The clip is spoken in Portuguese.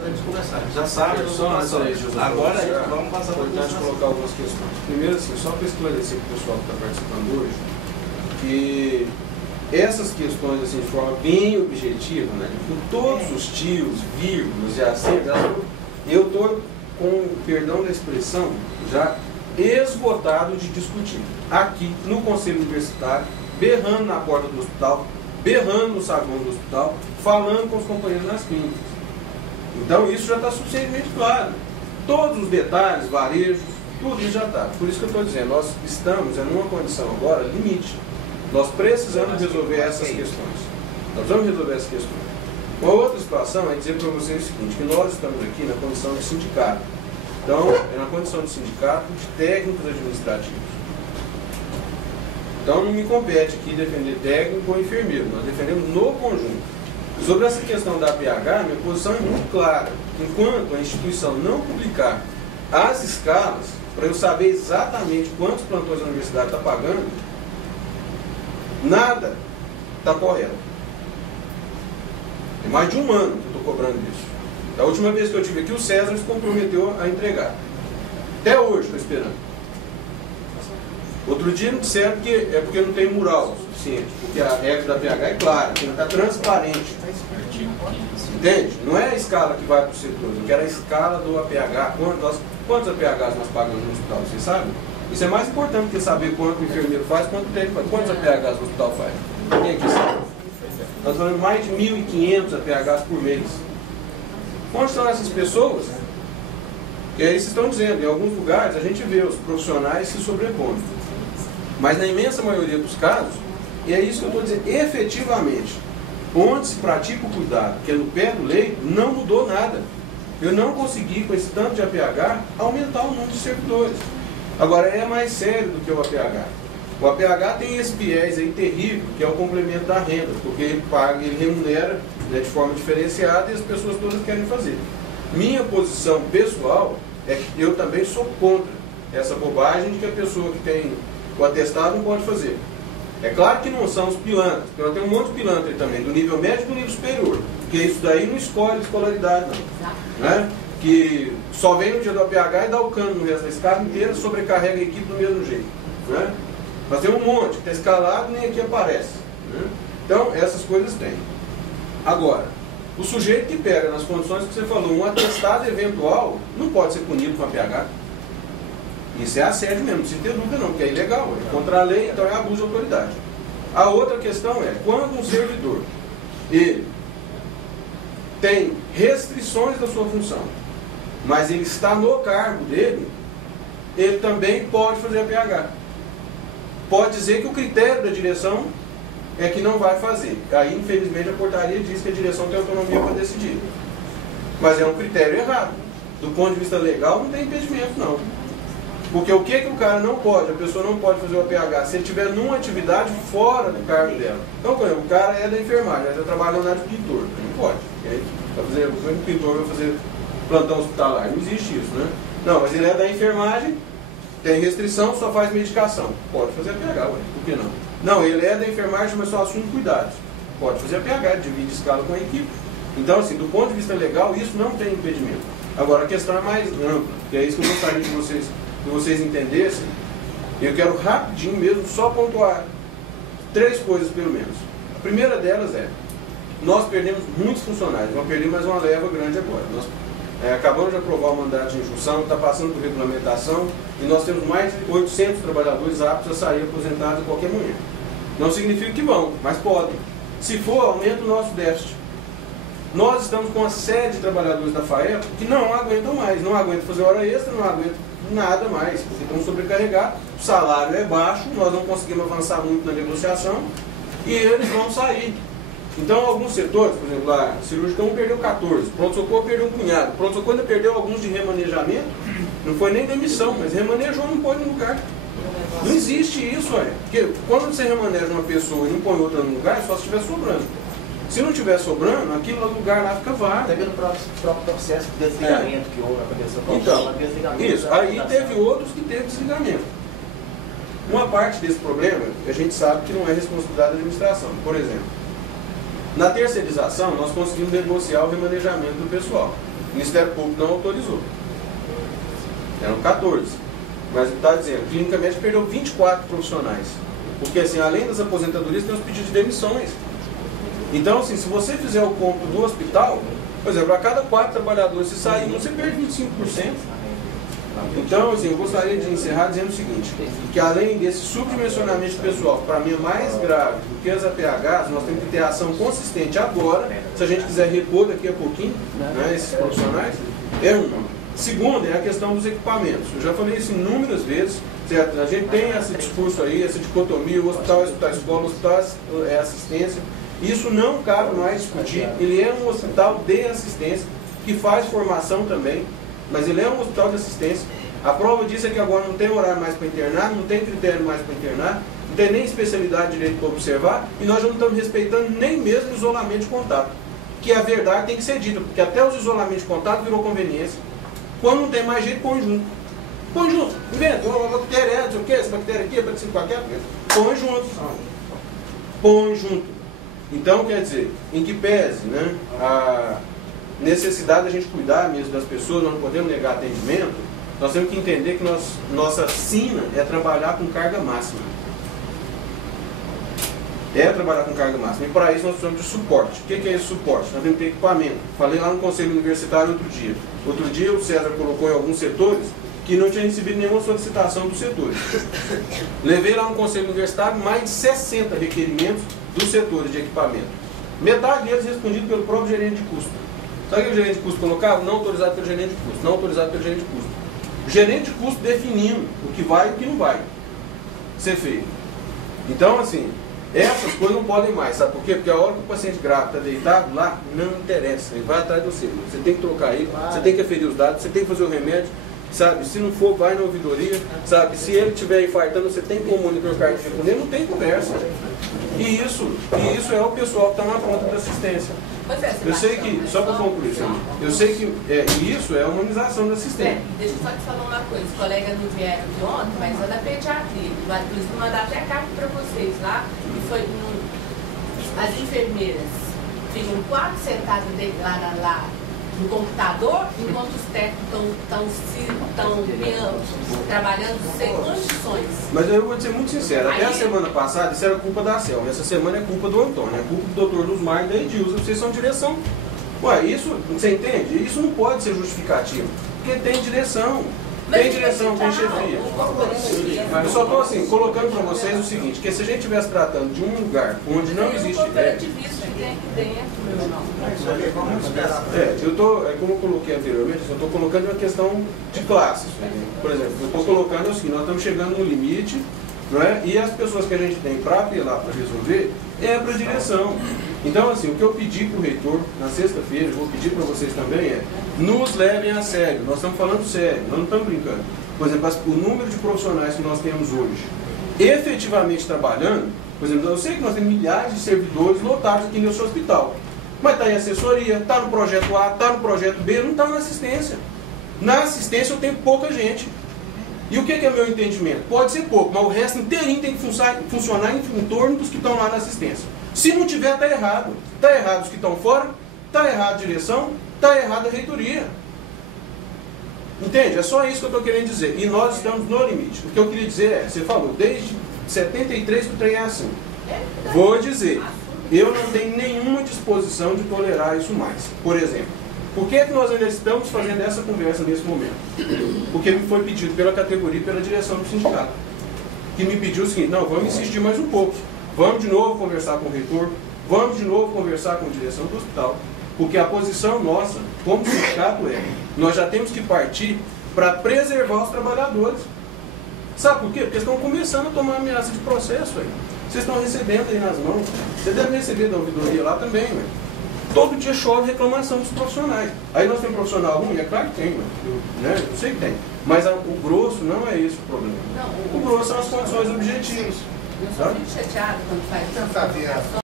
Eles conversaram, já sabem, agora vamos passar para importante colocar algumas questões. Primeiro, assim, só para esclarecer para o pessoal que está participando hoje, que essas questões, assim, de forma bem objetiva, né, com todos os tios, vírgulas e acentos, eu estou, com perdão da expressão, já esgotado de discutir. Aqui, no Conselho Universitário, berrando na porta do hospital, berrando no saguão do hospital, falando com os companheiros nas clínicas. Então isso já está suficientemente claro. Todos os detalhes, varejos, tudo isso já está. Por isso que eu estou dizendo, nós estamos em uma condição agora limite. Nós precisamos resolver essas questões. Nós vamos resolver essas questões. Uma outra situação é dizer para vocês o seguinte, que nós estamos aqui na condição de sindicato. Então, é na condição de sindicato de técnicos administrativos. Então não me compete aqui defender técnico ou enfermeiro, nós defendemos no conjunto. Sobre essa questão da APH, minha posição é muito clara. Enquanto a instituição não publicar as escalas, para eu saber exatamente quantos plantões a universidade está pagando, nada está correto. É mais de um ano que eu estou cobrando isso. Da última vez que eu estive aqui, o César se comprometeu a entregar. Até hoje estou esperando. Outro dia me disseram que é porque não tem mural suficiente, porque a regra da PH é clara, tem que estar transparente. Entende? Não é a escala que vai para os setores, eu quero a escala do APH. Quantos APHs nós pagamos no hospital, vocês sabem? Isso é mais importante que saber quanto o enfermeiro faz, quanto o técnico faz. Quantos APHs o hospital faz? Quem aqui sabe? Nós falamos mais de 1.500 APHs por mês. Onde estão essas pessoas? E aí vocês estão dizendo, em alguns lugares a gente vê os profissionais se sobrepondo. Mas na imensa maioria dos casos, e é isso que eu estou dizendo, efetivamente, onde se pratica o cuidado, que é no pé do leito, não mudou nada. Eu não consegui, com esse tanto de APH, aumentar o número de servidores. Agora, é mais sério do que o APH. O APH tem esse viés aí terrível, que é o complemento da renda, porque ele paga, ele remunera, né, de forma diferenciada e as pessoas todas querem fazer. Minha posição pessoal é que eu também sou contra essa bobagem de que a pessoa que tem o atestado não pode fazer. É claro que não são os pilantras, porque nós temos um monte de pilantra aí também, do nível médio e do nível superior, porque isso daí não escolhe escolaridade não, né? Que só vem no dia do APH e dá o cano no resto da escala inteira, sobrecarrega a equipe do mesmo jeito, né? Mas tem um monte que está escalado e nem aqui aparece, né? Então essas coisas tem. Agora, o sujeito que pega nas condições que você falou, um atestado eventual, não pode ser punido com APH. Isso é assédio mesmo, não se ter dúvida não, porque é ilegal, é contra a lei, então é abuso de autoridade. A outra questão é, quando um servidor, ele tem restrições da sua função, mas ele está no cargo dele, ele também pode fazer APH. Pode dizer que o critério da direção é que não vai fazer. Aí, infelizmente, a portaria diz que a direção tem autonomia para decidir. Mas é um critério errado. Do ponto de vista legal, não tem impedimento, não. Porque o que o cara não pode? A pessoa não pode fazer o APH se ele estiver numa atividade fora do cargo dela. Então, por exemplo, o cara é da enfermagem, mas eu trabalho na área de pintor. Ele não pode. O pintor vai fazer plantão hospitalar. Não existe isso, né? Não, mas ele é da enfermagem, tem restrição, só faz medicação. Pode fazer APH, ué. Por que não? Não, ele é da enfermagem, mas só assume cuidados. Pode fazer APH, divide escala com a equipe. Então, assim, do ponto de vista legal, isso não tem impedimento. Agora, a questão é mais ampla, que é isso que eu gostaria de vocês entendessem. Eu quero rapidinho mesmo só pontuar 3 coisas, pelo menos. A primeira delas é, nós perdemos muitos funcionários, vamos perder mais uma leva grande agora. Nós acabamos de aprovar o mandato de injunção, está passando por regulamentação, e nós temos mais de 800 trabalhadores aptos a sair aposentados a qualquer momento. Não significa que vão, mas podem. Se for, aumenta o nosso déficit. Nós estamos com uma série de trabalhadores da FAEP que não aguentam mais, não aguentam fazer hora extra, não aguentam nada mais, porque estão sobrecarregados, o salário é baixo, nós não conseguimos avançar muito na negociação, e eles vão sair. Então, alguns setores, por exemplo, a cirurgião perdeu 14, pronto-socorro perdeu um punhado, pronto-socorro ainda perdeu alguns de remanejamento, não foi nem demissão, mas remanejou, não pôs no lugar. Não existe isso, olha. Porque quando você remaneja uma pessoa e não põe outra no lugar, é só se estiver sobrando. Se não estiver sobrando, aquele lugar lá fica vago. Até pelo próprio processo de desligamento que houve, aconteceu com então, isso. Aí teve outros que teve desligamento. Uma parte desse problema, a gente sabe que não é responsabilidade da administração. Por exemplo, na terceirização, nós conseguimos negociar o remanejamento do pessoal. O Ministério Público não autorizou. Eram 14. Mas está dizendo, a clínica médica perdeu 24 profissionais. Porque assim, além das aposentadorias, tem os pedidos de demissões. Então, assim, se você fizer o cálculo do hospital, por exemplo, a cada 4 trabalhadores se sair, você perde 25%. Então, assim, eu gostaria de encerrar dizendo o seguinte, que além desse subdimensionamento de pessoal, que para mim é mais grave do que as APHs, nós temos que ter ação consistente agora, se a gente quiser repor daqui a pouquinho, né, esses profissionais, é uma. Segunda é a questão dos equipamentos. Eu já falei isso inúmeras vezes, certo? A gente tem esse discurso aí, essa dicotomia, o hospital é escola, o hospital é assistência. Isso não cabe mais discutir. Ele é um hospital de assistência, que faz formação também, mas ele é um hospital de assistência. A prova disso é que agora não tem horário mais para internar, não tem critério mais para internar, não tem nem especialidade de direito para observar, e nós já não estamos respeitando nem mesmo o isolamento de contato. Que a verdade tem que ser dita, porque até os isolamentos de contato virou conveniência. Quando não tem mais jeito, põe junto. Põe junto. Inventa, uma bactéria, não sei o que, essa bactéria aqui, pode ser qualquer coisa. Põe junto. Põe junto. Então, quer dizer, em que pese, né, a necessidade da gente cuidar mesmo das pessoas, nós não podemos negar atendimento, nós temos que entender que nossa sina é trabalhar com carga máxima. É trabalhar com carga máxima. E para isso nós precisamos de suporte. O que é esse suporte? Nós temos que ter equipamento. Falei lá no Conselho Universitário outro dia. Outro dia o César colocou em alguns setores que não tinha recebido nenhuma solicitação dos setores. Levei lá no Conselho Universitário mais de 60 requerimentos dos setores de equipamento. Metade deles respondido pelo próprio gerente de custo. Sabe o que o gerente de custo colocava? Não autorizado pelo gerente de custo. Não autorizado pelo gerente de custo. O gerente de custo definindo o que vai e o que não vai ser feito. Então, assim, essas coisas não podem mais, sabe por quê? Porque a hora que o paciente grave está deitado lá, não interessa, ele vai atrás de você. Você tem que trocar ele, você tem que aferir os dados, você tem que fazer o remédio, sabe? Se não for, vai na ouvidoria, sabe? Se ele estiver infartando, você tem que pôr o monitor cardíaco nele, não tem conversa. E isso é o pessoal que está na ponta da assistência. Eu sei que, só para concluir, eu sei que isso é a humanização da assistência. Deixa eu só te falar uma coisa, os colegas não vieram de ontem, mas é da pediatria. Eles vão mandar até carta para vocês lá, e foi as enfermeiras ficam 4 sentadas lá no computador, enquanto os técnicos estão trabalhando sem condições. Mas eu vou ser muito sincero, até a semana passada isso era culpa da Selma, essa semana é culpa do Antônio, é culpa do Dr. Luzmar e da Edilza, vocês são direção. Ué, isso, você entende? Isso não pode ser justificativo, porque tem direção. Tem direção, tem chefia. Eu só estou assim, colocando para vocês o seguinte, que se a gente estivesse tratando de um lugar onde não existe cooperativista que tem aqui dentro, meu irmão. Como eu coloquei anteriormente, eu estou colocando uma questão de classes. Por exemplo, eu estou colocando assim, nós estamos chegando no limite, não é? E as pessoas que a gente tem para apelar, para resolver, é para a direção. Então, assim, o que eu pedi para o reitor, na sexta-feira, eu vou pedir para vocês também nos levem a sério. Nós estamos falando sério, nós não estamos brincando. Por exemplo, o número de profissionais que nós temos hoje, efetivamente trabalhando, por exemplo, eu sei que nós temos milhares de servidores lotados aqui nesse hospital, mas está em assessoria, está no projeto A, está no projeto B, não está na assistência. Na assistência eu tenho pouca gente. E o que é meu entendimento? Pode ser pouco, mas o resto inteirinho tem que funcionar em torno dos que estão lá na assistência. Se não tiver, está errado. Está errado os que estão fora, está errado a direção, está errado a reitoria. Entende? É só isso que eu estou querendo dizer. E nós estamos no limite. O que eu queria dizer você falou, desde 73 que o trem é assim. Vou dizer, eu não tenho nenhuma disposição de tolerar isso mais. Por exemplo, por que nós ainda estamos fazendo essa conversa nesse momento? Porque me foi pedido pela categoria e pela direção do sindicato. Que me pediu o seguinte, não, vamos insistir mais um pouco. Vamos de novo conversar com o reitor, vamos de novo conversar com a direção do hospital, porque a posição nossa, como sindicato, nós já temos que partir para preservar os trabalhadores. Sabe por quê? Porque estão começando a tomar ameaça de processo aí. Vocês estão recebendo aí nas mãos. Você deve receber da ouvidoria lá também, né? Todo dia chove reclamação dos profissionais. Aí nós temos profissional ruim? É claro que tem, eu sei que tem. Mas o grosso não é esse o problema. Não, o grosso são as condições objetivas. Eu sou muito chateada quando faz